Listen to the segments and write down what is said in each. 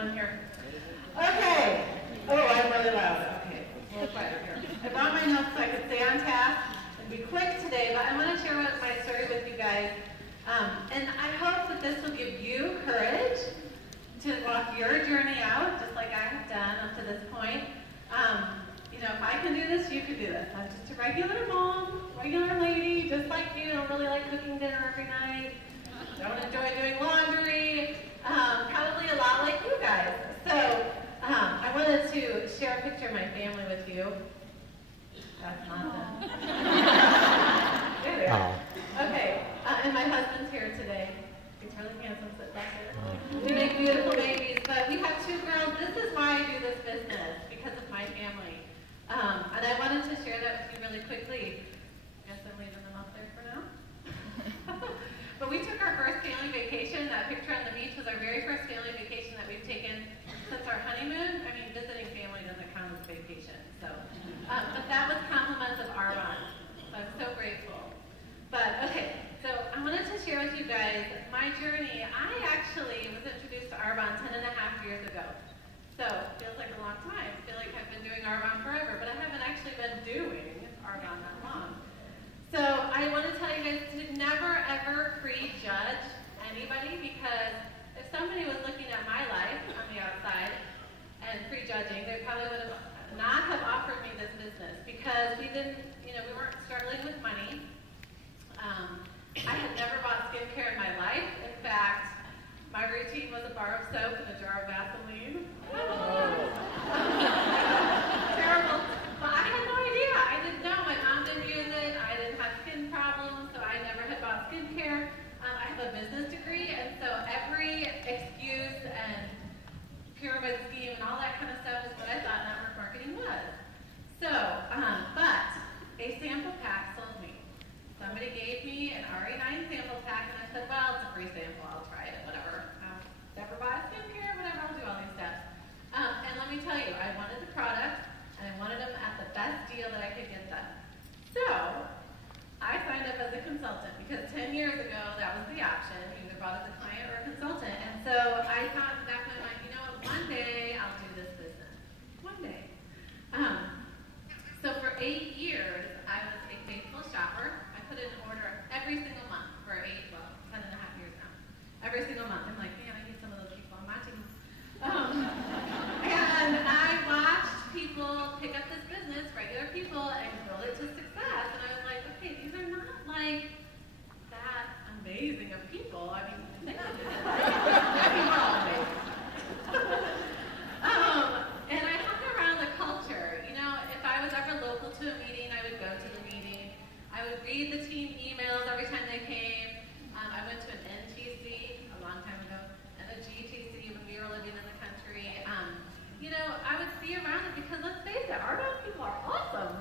on here. Okay. Oh, I'm really loud. Okay. A little quieter here. I brought my notes so I could stay on task and be quick today, but I want to share my story with you guys. And I hope that this will give you courage to walk your journey out, just like I have done up to this point. You know, if I can do this, you can do this. I'm just a regular mom, regular lady, just like you. Don't really like cooking dinner every night. Don't enjoy doing laundry. Probably a lot like you guys. So I wanted to share a picture of my family with you. That's not them. There they are. Okay, and my husband's here today. He's really handsome, sit back there. We make beautiful babies, but we have 2 girls. This is why I do this business, because of my family. And I wanted to share that with you really quickly. I guess I'm leaving them up there for now. But we took our first family vacation. That picture on the beach was our very first family vacation that we've taken since our honeymoon. I mean, visiting family doesn't count as a vacation. So, but that was compliments of Arbonne. So I'm so grateful. But, okay, so I wanted to share with you guys my journey. I actually was introduced to Arbonne 10.5 years ago. So, feels like a long time. I feel like I've been doing Arbonne forever, but I haven't actually been doing Arbonne that long. So, I want to tell you guys to never, ever prejudge anybody, because if somebody was looking at my life on the outside and prejudging, they probably would have not have offered me this business, because we didn't, you know, we weren't struggling with money. I had never bought skincare in my life. In fact, my routine was a bar of soap and a jar of Vaseline. Terrible. But I had no idea. I didn't know. My mom didn't use it. I didn't have skin problems, so I never had bought skincare. I have a business degree, and so every excuse and pyramid scheme and all that kind of stuff is what I thought network marketing was. So, but a sample pack sold me. Somebody gave me an RE9 sample pack, and I said, well, it's a free sample. I'll try it, whatever. Never bought skincare, whatever. I'll do all these steps. And let me tell you, I wanted the product, and I wanted them at the best deal that I could get them. So, I signed up as a consultant, because 10 years ago, that was the option. You either bought as a client or a consultant. And so I thought back in my mind, you know what, one day I'll do this business. One day. So for 8 years, I was a faithful shopper. I put in an order every single month for 10.5 years now. Every single month. I'm like, man, I need some of those people I'm watching. And I watched people pick up this business, regular people, and build it to success. And I was like, okay, these are not like that amazing of people. I mean, they were all amazing. And I hung around the culture. You know, if I was ever local to a meeting, I would go to the meeting. I would read the team emails every time they came. I went to an NTC a long time ago, and a GTC when we were living in the country. You know, I would be around it because, let's face it, Arbonne people are awesome,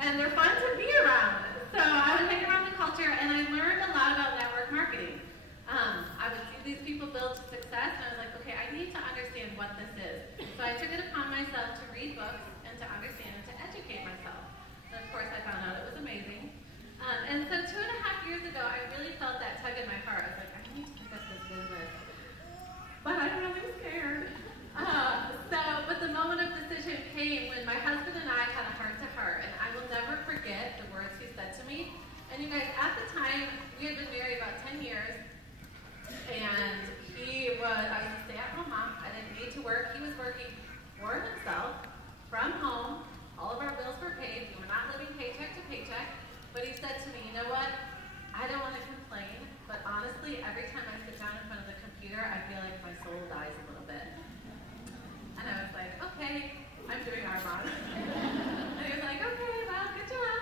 and they're fun to be around. So I would hang around the culture, and I learned a lot about network marketing. I would see these people build to success, and I was like, okay, I need to understand what this is. So I took it upon myself to read books and to understand and to educate myself. And of course, I found out it was amazing. And so 2.5 years ago, I really felt that tug in my heart. I was like, I need to pick up this business. But I'm really scared. But the moment of decision came when my husband and I had a heart-to-heart, and I will never forget the words he said to me. And you guys, at the time, we had been married about 10 years, and I was a stay-at-home mom. I didn't need to work. He was working for himself, from home. All of our bills were paid. We were not living paycheck to paycheck. But he said to me, you know what? I don't want to complain, but honestly, every time I sit down in front of the computer, I feel like my soul dies a little bit. And I was like, okay, I'm doing Arbonne. And he was like, okay, well, good job.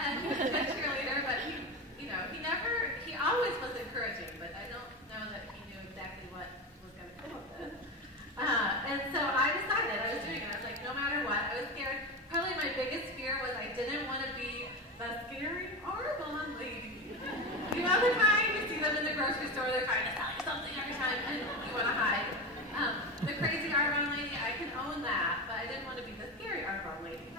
And he was a cheerleader, but he always was encouraging, but I don't know that he knew exactly what was going to come of this. And so I decided I was doing it. I was like, no matter what, I was scared. Probably my biggest fear was I didn't want to be the scary Arbonne lady. You know the kind, you see them in the grocery store, they're trying to sell you something every time, and you want to hide. The crazy Arbonne lady, I can own that, but I didn't want to be the scary Arbonne lady.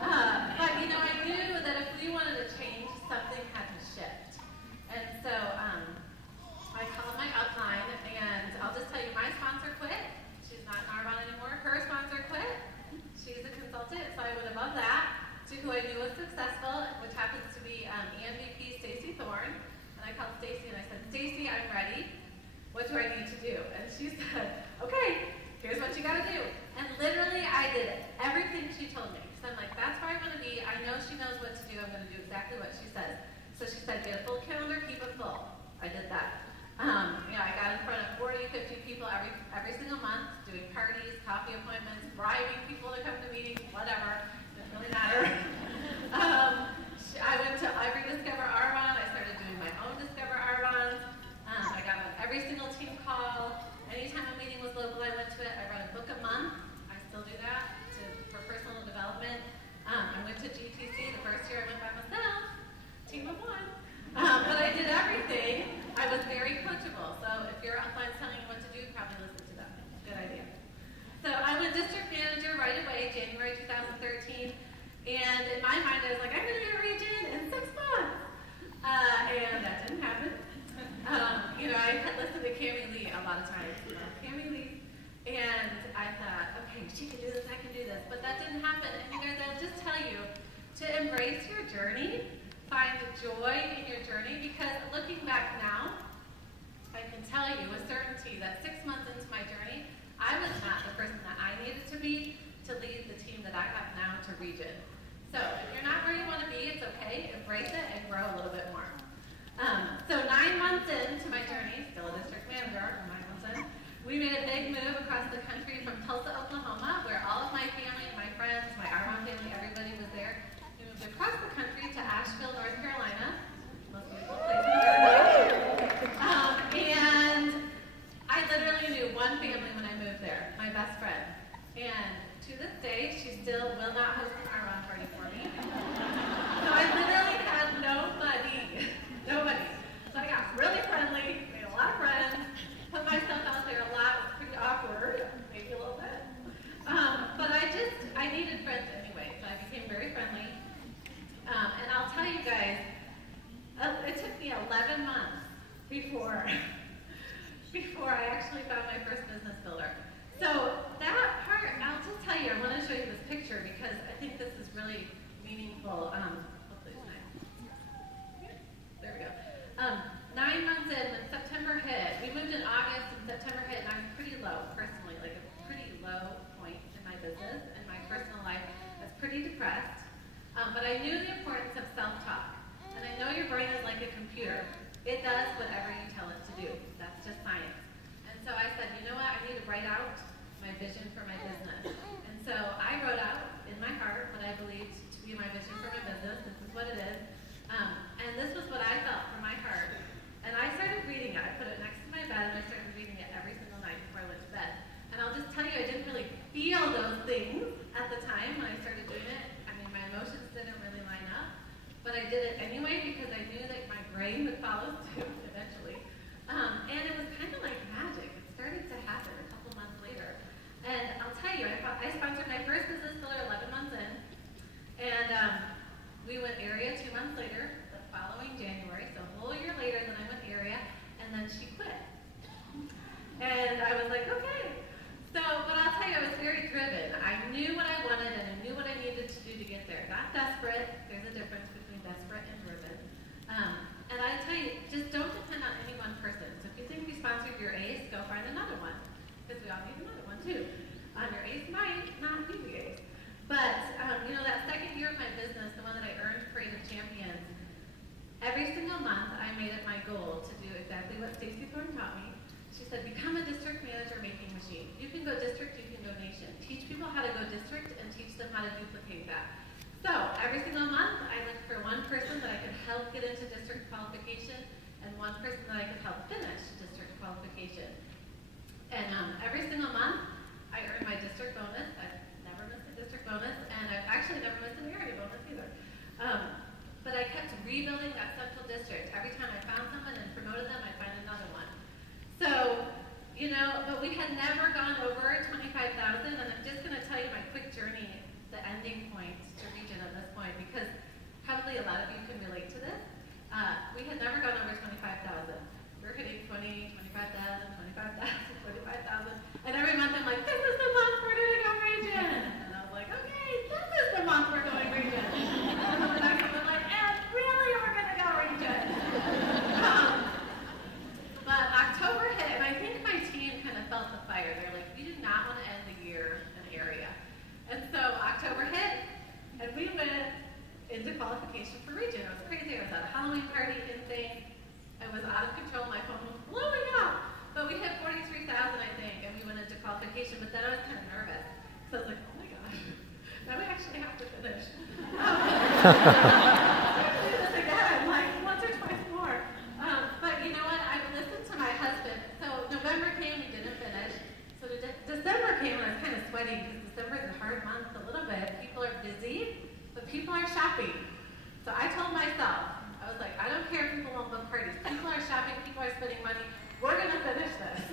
But you know, I knew that if we wanted to change, something had to shift. And so I called my upline, and I'll just tell you, my sponsor quit. She's not month, doing parties, coffee appointments, bribing people to come to meetings, whatever. Didn't really matter. I went to every Discover Arbonne. I started doing my own Discover Arbonnes. I got on every single team call. Anytime a meeting was local, I went to it. I read a book a month. I still do that for personal development. I went to GTC. The first year I went by myself, team of one. But I did everything. I was very coachable. So if your upline is telling you what to do, probably listen to them. Good idea. So I went district manager right away, January 2013. And in my mind, I was like, I'm going to be a region in 6 months. And that didn't happen. I had listened to Cami Lee a lot of times. Cami Lee. And I thought, okay, she can do this, I can do this. But that didn't happen. And you guys, I'll just tell you to embrace your journey, find joy in your journey, because looking back now, I can tell you with certainty that 6 months into my journey, I was not the person that I needed to be to lead the team that I have now to region. So if you're not where you want to be, it's okay. Embrace it and grow a little bit more. So 9 months into my journey, still a district manager, 9 months in, we made a big move across the country from Tulsa, Oklahoma, where all of my family, my friends, my Arbonne family, everybody was there. We moved across the country to Asheville, North Carolina. Most beautiful place in the world. And I literally knew one family when I moved there, my best friend. And to this day, she still will not host an Arbonne party for me. So I literally had nobody. So I got really friendly, made a lot of friends, put myself out there a lot. It was pretty awkward, maybe a little bit. But I needed friends anyway, so I became very friendly. And I'll tell you guys, it took me 11 months before I actually found my first business builder. So that part, I'll just tell you, I want to show you this picture because I think this is really meaningful. Hopefully it's nice. There we go. 9 months in, when September hit, we moved in August and September hit, and I was pretty low, personally, like a pretty low point in my business and my personal life. I was pretty depressed, but I knew the importance of self-talk. And I know your brain is like a computer. It does whatever you tell it to do. That's just science. And so I said, you know what, I need to write out my vision for my business. And so I wrote out in my heart what I believed to be my vision for my business. This is what it is. And this was what I felt from my heart. And I started reading it. I put it next to my bed, and I started reading it every single night before I went to bed. And I'll just tell you, I didn't really feel those things at the time when I started doing it. I mean, my emotions didn't really line up. But I did it anyway because I knew that my brain would follow suit eventually. And it was kind of like magic. It started to happen a couple months later. And I'll tell you, I sponsored my first business builder 11 months in. And we went area 2 months later, the following January, so a whole year later, then I went area, and then she quit. And I was like, okay. So, but I'll tell you, I was very driven. I knew what I wanted, and I knew what I needed to do to get there. Not desperate. There's a difference between desperate and driven. And I tell you, just don't depend on any one person. So if you think you sponsored your ACE, go find another one, because we all need another one too. Your ACE might not be the ACE. But, that second year of my business, the one that I earned Parade of Champions, every single month I made it my goal to do exactly what Stacey Thorne taught me. She said, become a district manager making machine. You can go district, you can go nation. Teach people how to go district and teach them how to duplicate that. So, every single month I looked for one person that I could help get into district qualification and one person that I could help finish district qualification. And every single month I earned my district bonus. I've never missed a district bonus, and I've actually never missed an area bonus either. But I kept rebuilding that central district. Every time I found someone and promoted them, I'd find another one. So, but we had never gone over 25,000, and I'm just going to tell you my quick journey, the ending point to region at this point, because probably a lot of you can relate to this. We had never gone over 25,000. We're hitting 20, 25,000, 25,000, 25,000. And every month I'm like, this is the month we're going to go region. And I was like, okay, this is the month we're going region. And then the next one I'm like, and really we're going to go region. But October hit, and I think my team kind of felt the fire. They're like, we do not want to end the year in area. And so October hit, and we went into qualification for region. It was crazy. I was at a Halloween party in thing. It was out of control. My phone was blowing up. But we hit 43,000, I think, and we went into qualification. vacation, but then I was kind of nervous. So I was like, oh my gosh, now we actually have to finish. Do this again, like once or twice more. But you know what? I listened to my husband. So November came, we didn't finish. So December came, and I was kind of sweating because December is a hard month a little bit. People are busy, but people are shopping. So I told myself, I was like, I don't care if people won't book parties. People are shopping, people are spending money. We're going to finish this.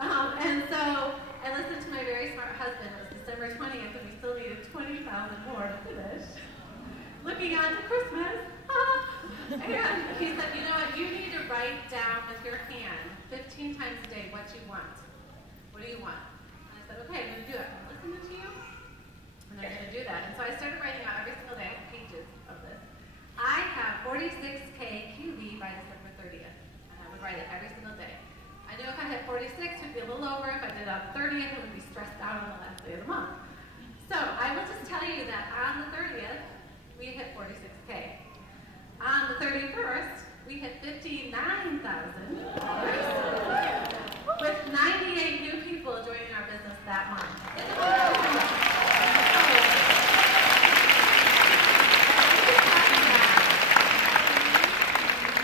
And so I listened to my very smart husband. It was December 20th, and we still needed 20,000 more to finish. Looking on to Christmas. And he said, you know what? You need to write down with your hand 15 times a day what you want. What do you want? And I said, okay, I'm going to do it. I'm listening to you, and I'm going to do that. And so I started writing out every single day pages of this. I have 46K QV by December 30th, and I would write it every single day. I knew if I hit 46, it would be a little over. If I did it on the 30th, I would be stressed out on the last day of the month. So I will just tell you that on the 30th, we hit 46K. On the 31st, we hit $59,000 with 98 new people joining our business that month.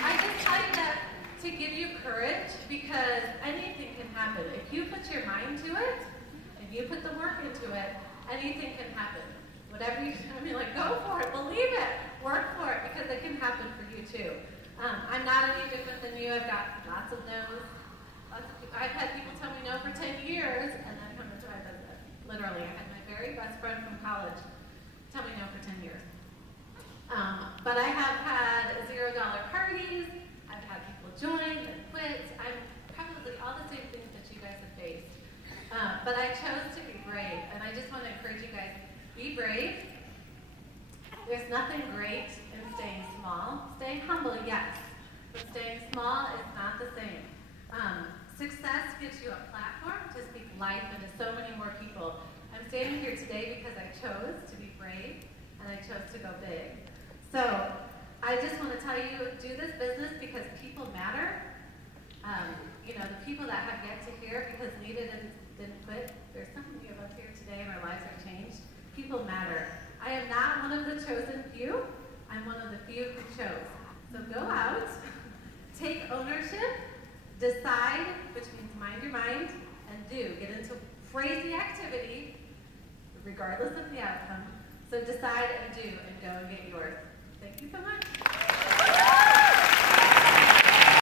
I just tell you that to give you courage, because anything can happen. If you put your mind to it, if you put the work into it, anything can happen. Whatever you, like, go for it, believe it, work for it, because it can happen for you too. I'm not any different than you. I've got lots of no's. I've had people tell me no for 10 years, and then come into my business. Literally, I had my very best friend from college tell me no for 10 years. But I have had $0 parties. I've had people join and quit. I'm probably all the same things that you guys have faced. But I chose to be brave, and I just want to encourage you guys, be brave. There's nothing great in staying small. Staying humble, yes, but staying small is not the same. Success gives you a platform to speak life into so many more people. I'm standing here today because I chose to be brave, and I chose to go big. So I just want to tell you, do this business because people matter. You know, the people that have yet to hear, because Nita didn't quit, there's so many of us here today and our lives are changed. People matter. I am not one of the chosen few. I'm one of the few who chose. So go out, take ownership, decide, which means mind your mind, and do. Get into crazy activity, regardless of the outcome. So decide and do, and go and get yours. Thank you so much.